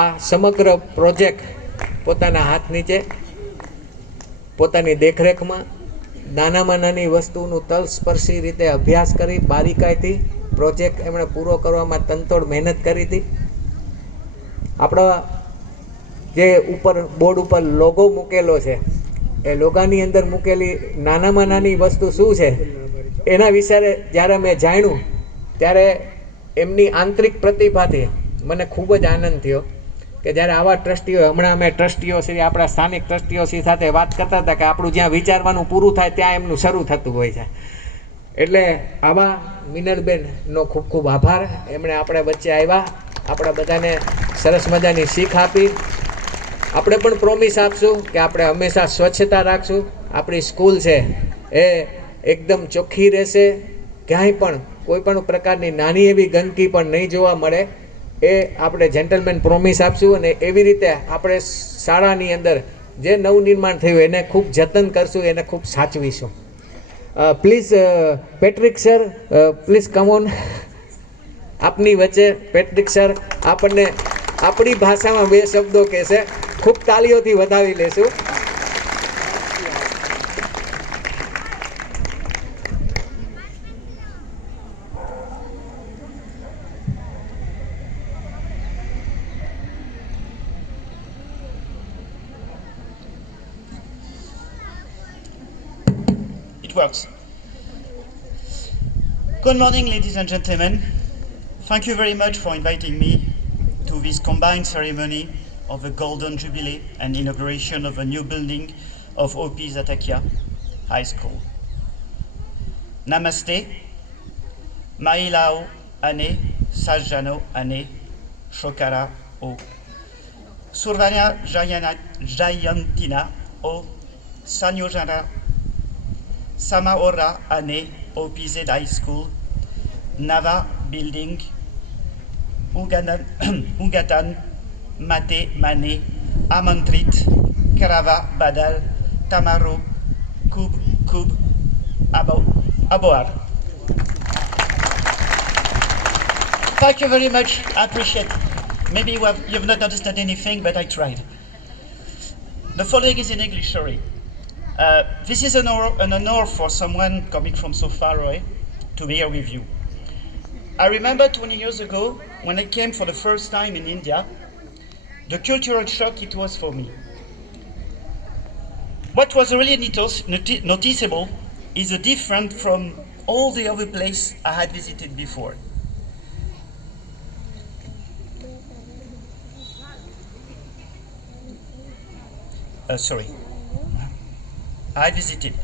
આ સમગ્ર પ્રોજેક્ટ પોતાના હાથ નીચે પોતાની દેખરેખમાં નાનામાં નાની વસ્તુનું તલસ્પર્શી રીતે અભ્યાસ કરી બારીકાઈથી પ્રોજેક્ટ એમણે પૂરો કરવામાં તનતોડ મહેનત કરી હતી. આપણા જે ઉપર બોર્ડ ઉપર લોગો મૂકેલો છે એ લોગાની અંદર મૂકેલી નાનામાં નાની વસ્તુ શું છે એના વિશે જ્યારે મેં જાણ્યું ત્યારે એમની આંતરિક પ્રતિભાથી મને ખૂબ જ આનંદ થયો કે જ્યારે આવા ટ્રસ્ટીઓ, હમણાં અમે ટ્રસ્ટીઓ શ્રી આપણા સ્થાનિક ટ્રસ્ટીઓ શ્રી સાથે વાત કરતા હતા કે આપણું જ્યાં વિચારવાનું પૂરું થાય ત્યાં એમનું શરૂ થતું હોય છે. એટલે આવા મિનલબેનનો ખૂબ ખૂબ આભાર. એમણે આપણે વચ્ચે આવ્યા, આપણા બધાને સરસ મજાની શીખ આપી. આપણે પણ પ્રોમિસ આપશું કે આપણે હંમેશા સ્વચ્છતા રાખશું. આપણી સ્કૂલ છે એ એકદમ ચોખ્ખી રહેશે, ક્યાંય પણ કોઈ પણ પ્રકારની નાની એવી ગંદકી પણ નહીં જોવા મળે. એ આપણે જેન્ટલમેન પ્રોમિસ આપશું અને એવી રીતે આપણે શાળાની અંદર જે નવનિર્માણ થયું એને ખૂબ જતન કરશું, એને ખૂબ સાચવીશું. Please Patrick sir, please come on. આપની વચ્ચે પેટ્રિક સર આપણને આપણી ભાષામાં બે શબ્દો કહેશે. ખૂબ તાળીઓથી વધાવી લેશું. Works. Good morning, ladies and gentlemen. Thank you very much for inviting me to this combined ceremony of the Golden Jubilee and inauguration of a new building of OP Zatakia High School. Namaste. Mailao Ane Sajano Ane Shokara O. Survanya Jayantina O. Sanyojana Samaora Ane OPZ High School, Nava Building, Ugatan, Mate Mane, Amantrit, Karava Badal, Tamaro, Kub, Aboar. Thank you very much, I appreciate it. Maybe you've not understood anything, but I tried. The following is in English, sorry. This is an honor for someone coming from so far away to be here with you. I remember 20 years ago when I came for the first time in India, the cultural shock it was for me. What was really noticeable is the difference from all the other places I had visited before. I visited.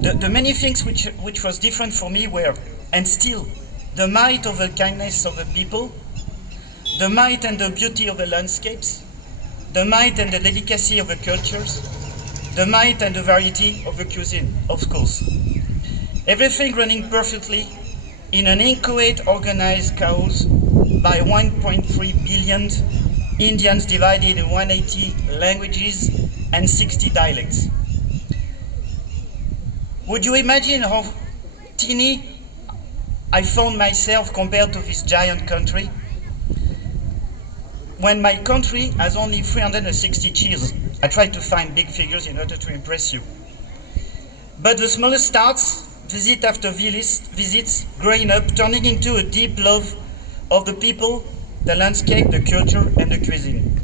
The many things which was different for me were, and still, the might of the kindness of the people, the might and the beauty of the landscapes, the might and the delicacy of the cultures, the might and the variety of the cuisine, of course. Everything running perfectly in an inchoate organized chaos by 1.3 billion Indians divided in 180 languages and 60 dialects. Would you imagine how teeny I found myself compared to this giant country? When my country has only 360 cheers, I try to find big figures in order to impress you. But the smallest starts, visit after visits, growing up, turning into a deep love of the people, the landscape, the culture, and the cuisine.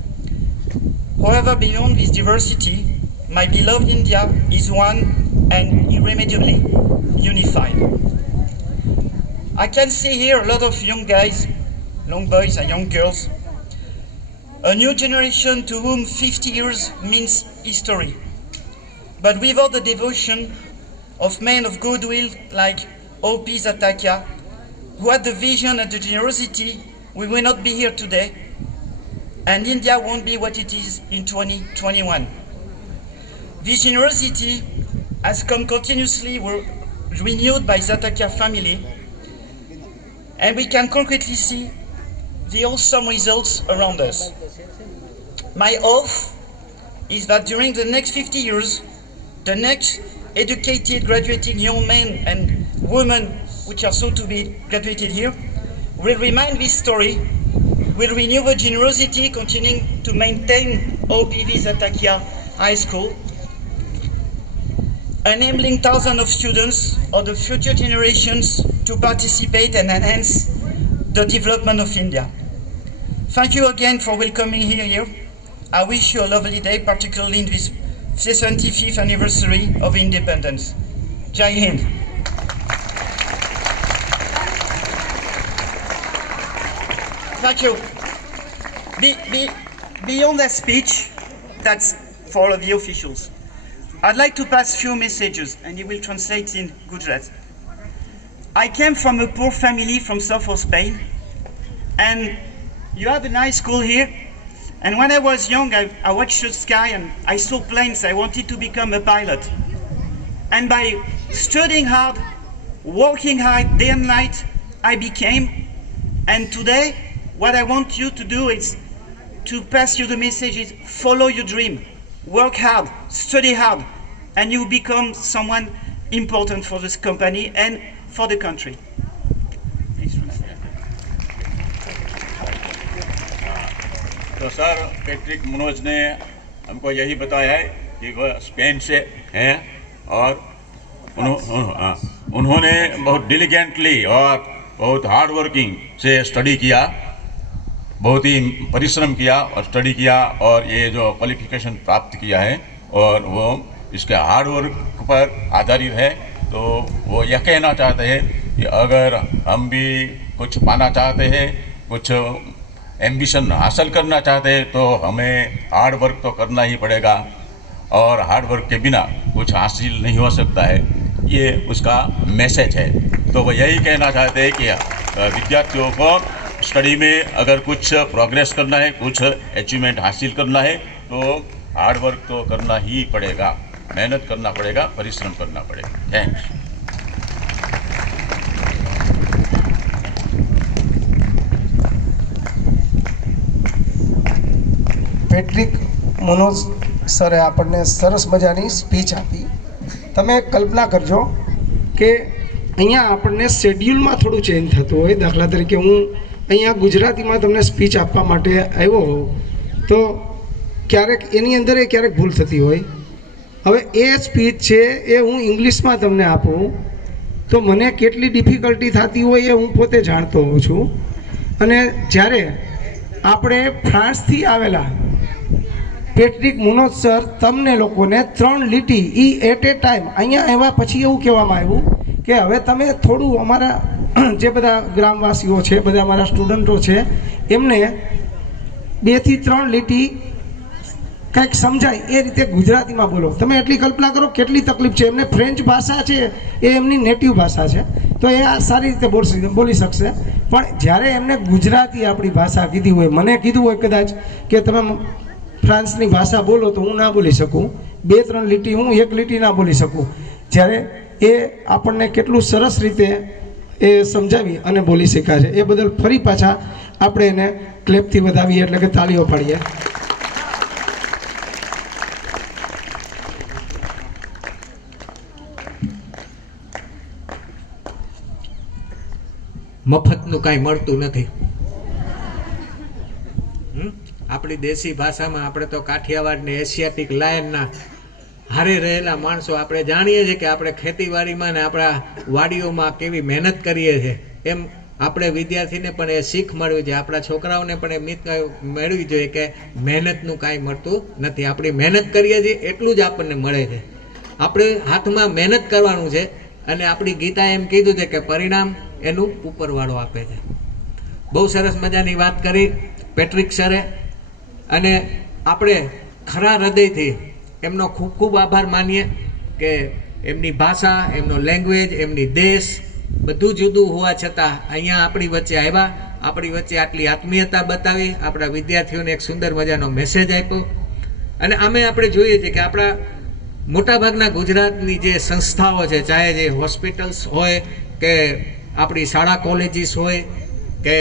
However, beyond this diversity, my beloved India is one and irremediably unified. I can see here a lot of young guys, young boys and young girls, a new generation to whom 50 years means history, but without the devotion of men of goodwill like O.P. Zatakia, who had the vision and the generosity, we will not be here today, and India won't be what it is in 2021. This generosity has come continuously renewed by Zatakia family, and we can concretely see the awesome results around us. My oath is that during the next 50 years, the next educated, graduating young men and women, which are soon to be graduated here, will remind this story will renew the generosity, continuing to maintain OPV Zatakia High School, enabling thousands of students or the future generations to participate and enhance the development of India. Thank you again for welcoming me here. I wish you a lovely day, particularly in this 75th anniversary of independence. Jai Hind. Thank you. Beyond that speech, that's for all of the officials, I'd like to pass few messages, and it will translate in Gujarat. I came from a poor family from south of Spain, and you have a nice school here. And when I was young, I watched the sky and I saw planes. I wanted to become a pilot. And by studying hard, working hard day and night, I became. And today, what I want you to do is to pass you the message is follow your dream, work hard, study hard, and you become someone important for this company and for the country. तो sir Patrick Manoj ने हमको यही बताया है कि वह Spain से हैं और उन्होंने बहुत डिलिजेंटली और बहुत हार्ड वर्किंग से स्टडी किया, बहुत ही परिश्रम किया और स्टडी किया और ये जो क्वालिफिकेशन प्राप्त किया है और वो इसके हार्ड वर्क पर आधारित है। तो वो यह कहना चाहते हैं कि अगर हम भी कुछ पाना चाहते हैं, कुछ एम्बिशन हासिल करना चाहते हैं, तो हमें हार्ड वर्क तो करना ही पड़ेगा और हार्ड वर्क के बिना कुछ हासिल नहीं हो सकता है। ये उसका मैसेज है। तो वो यही कहना चाहते हैं कि विद्यार्थियों को स्टडी में अगर कुछ प्रोग्रेस करना है, कुछ अचीवमेंट हासिल करना है, तो हार्ड वर्क तो करना ही पड़ेगा, मेहनत करना पड़ेगा, परिश्रम करना पड़ेगा। थैंक्स। પેટ્રિક મનોજ સરે આપણને સરસ મજાની સ્પીચ આપી. તમે કલ્પના કરજો કે અહીંયા આપણને શેડ્યુલમાં થોડું ચેન્જ થતું હોય. દાખલા તરીકે હું અહીંયા ગુજરાતીમાં તમને સ્પીચ આપવા માટે આવ્યો હોઉં તો ક્યારેક એની અંદર ક્યારેક ભૂલ થતી હોય. હવે એ સ્પીચ છે એ હું ઇંગ્લિશમાં તમને આપું તો મને કેટલી ડિફિકલ્ટી થતી હોય એ હું પોતે જાણતો હોઉં છું. અને જ્યારે આપણે ફ્રાન્સથી આવેલા પેટ્રિક મુનોઝ સર તમને લોકોને 3 લીટી એ એટ એ ટાઈમ અહીંયા આવ્યા પછી એવું કહેવામાં આવ્યું કે હવે તમે થોડું અમારા જે બધા ગ્રામવાસીઓ છે, બધા અમારા સ્ટુડન્ટો છે, એમને 2 થી 3 લીટી કંઈક સમજાય એ રીતે ગુજરાતીમાં બોલો. તમે એટલી કલ્પના કરો કેટલી તકલીફ છે. એમને ફ્રેન્ચ ભાષા છે એ એમની નેટિવ ભાષા છે, તો એ આ સારી રીતે બોલી શકશે. પણ જ્યારે એમને ગુજરાતી આપણી ભાષા કીધી હોય, મને કીધું હોય કદાચ કે તમે ફ્રાન્સની ભાષા બોલો તો હું ના બોલી શકું, 2-3 લીટી હું 1 લીટી ના બોલી શકું. જ્યારે એ આપણને કેટલું સરસ રીતે એ સમજાવી અને બોલી શીખ્યા છે, એ બદલ ફરી પાછા આપણે એને ક્લેપથી વધાવીએ, એટલે કે તાળીઓ પાડીએ. મફતનું કાંઈ મળતું નથી. આપણી દેશી ભાષામાં આપણે તો કાઠિયાવાડ ને એશિયાટિક લાયનના હારે રહેલા માણસો આપણે જાણીએ છીએ કે આપણે ખેતીવાડીમાં ને આપણા વાડીઓમાં કેવી મહેનત કરીએ છીએ. એમ આપણે વિદ્યાર્થીને પણ એ શીખ મળવી જોઈએ, આપણા છોકરાઓને પણ એ મેળવી જોઈએ કે મહેનતનું કાંઈ મળતું નથી. આપણી મહેનત કરીએ છીએ એટલું જ આપણને મળે છે. આપણે હાથમાં મહેનત કરવાનું છે અને આપણી ગીતાએ એમ કીધું છે કે પરિણામ એનું ઉપરવાળો આપે છે. બહુ સરસ મજાની વાત કરી પેટ્રિક સરે, અને આપણે ખરા હૃદયથી એમનો ખૂબ ખૂબ આભાર માનીએ કે એમની ભાષા, એમનો લેંગ્વેજ, એમની દેશ બધું જુદું હોવા છતાં અહીંયા આપણી વચ્ચે આવ્યા, આપણી વચ્ચે આટલી આત્મીયતા બતાવી, આપણા વિદ્યાર્થીઓને એક સુંદર મજાનો મેસેજ આપ્યો. અને આમે આપણે જોઈએ છીએ કે આપણા મોટાભાગના ગુજરાતની જે સંસ્થાઓ છે, ચાહે જે હોસ્પિટલ્સ હોય કે આપણી શાળા કોલેજીસ હોય કે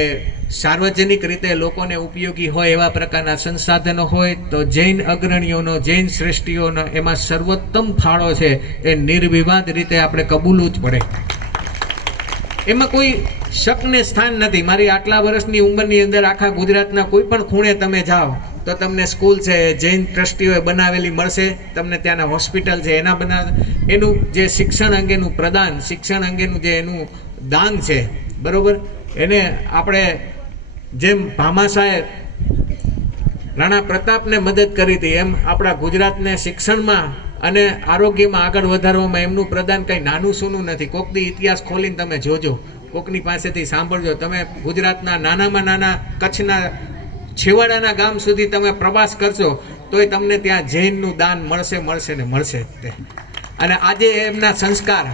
સાર્વજનિક રીતે લોકોને ઉપયોગી હોય એવા પ્રકારના સંસાધનો હોય, તો જૈન અગ્રણીઓનો, જૈન શ્રેષ્ઠીઓનો એમાં સર્વોત્તમ ફાળો છે એ નિર્વિવાદ રીતે આપણે કબૂલવું જ પડે. એમાં કોઈ શકને સ્થાન નથી. મારી આટલા વર્ષની ઉંમરની અંદર આખા ગુજરાતના કોઈ પણ ખૂણે તમે જાઓ તો તમને સ્કૂલ છે, જૈન ટ્રસ્ટીઓએ બનાવેલી મળશે, તમને ત્યાંના હોસ્પિટલ છે એના એનું જે શિક્ષણ અંગેનું પ્રદાન, શિક્ષણ અંગેનું જે એનું દાન છે, બરોબર, એને આપણે જેમ ભામાશાહે રાણા પ્રતાપને મદદ કરી હતી એમ આપણા ગુજરાતને શિક્ષણમાં અને આરોગ્યમાં આગળ વધારવામાં એમનું પ્રદાન કંઈ નાનું સૂનું નથી. કોકની ઇતિહાસ ખોલીને તમે જોજો, કોકની પાસેથી સાંભળજો. તમે ગુજરાતના નાનામાં નાના કચ્છના છેવાડાના ગામ સુધી તમે પ્રવાસ કરશો તોય તમને ત્યાં જૈનનું દાન મળશે ને મળશે જ તે. અને આજે એમના સંસ્કાર,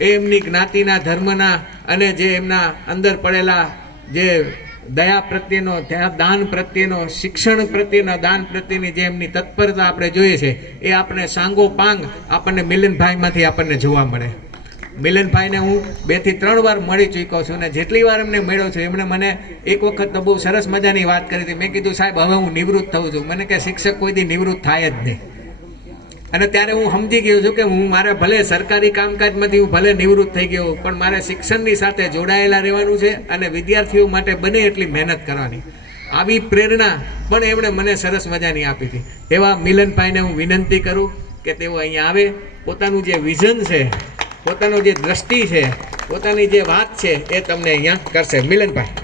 એ એમની જ્ઞાતિના, ધર્મના અને જે એમના અંદર પડેલા જે દયા પ્રત્યેનો, દાન પ્રત્યેનો, શિક્ષણ પ્રત્યેના દાન પ્રત્યેની જે એમની તત્પરતા આપણે જોઈએ છે એ આપણે સાંગો પાંગ આપણને મિલનભાઈમાંથી આપણને જોવા મળે. મિલનભાઈને હું 2 થી 3 વાર મળી ચૂક્યો છું અને જેટલી વાર એમને મળ્યો છું એમણે મને એક વખત તો બહુ સરસ મજાની વાત કરી હતી. મેં કીધું સાહેબ હવે હું નિવૃત્ત થઉં છું. મને કે શિક્ષક કોઈ દી નિવૃત્ત થાય જ નહીં. અને ત્યારે હું સમજી ગયો છું કે હું મારે ભલે સરકારી કામકાજમાંથી હું ભલે નિવૃત્ત થઈ ગયો પણ મારે શિક્ષણની સાથે જોડાયેલા રહેવાનું છે અને વિદ્યાર્થીઓ માટે બને એટલી મહેનત કરવાની. આવી પ્રેરણા પણ એમણે મને સરસ મજાની આપી હતી. એવા મિલનભાઈને હું વિનંતી કરું કે તેઓ અહીંયા આવે, પોતાનું જે વિઝન છે, પોતાનો જે દ્રષ્ટિ છે, પોતાની જે વાત છે એ તમને અહીંયા કરશે. મિલનભાઈ.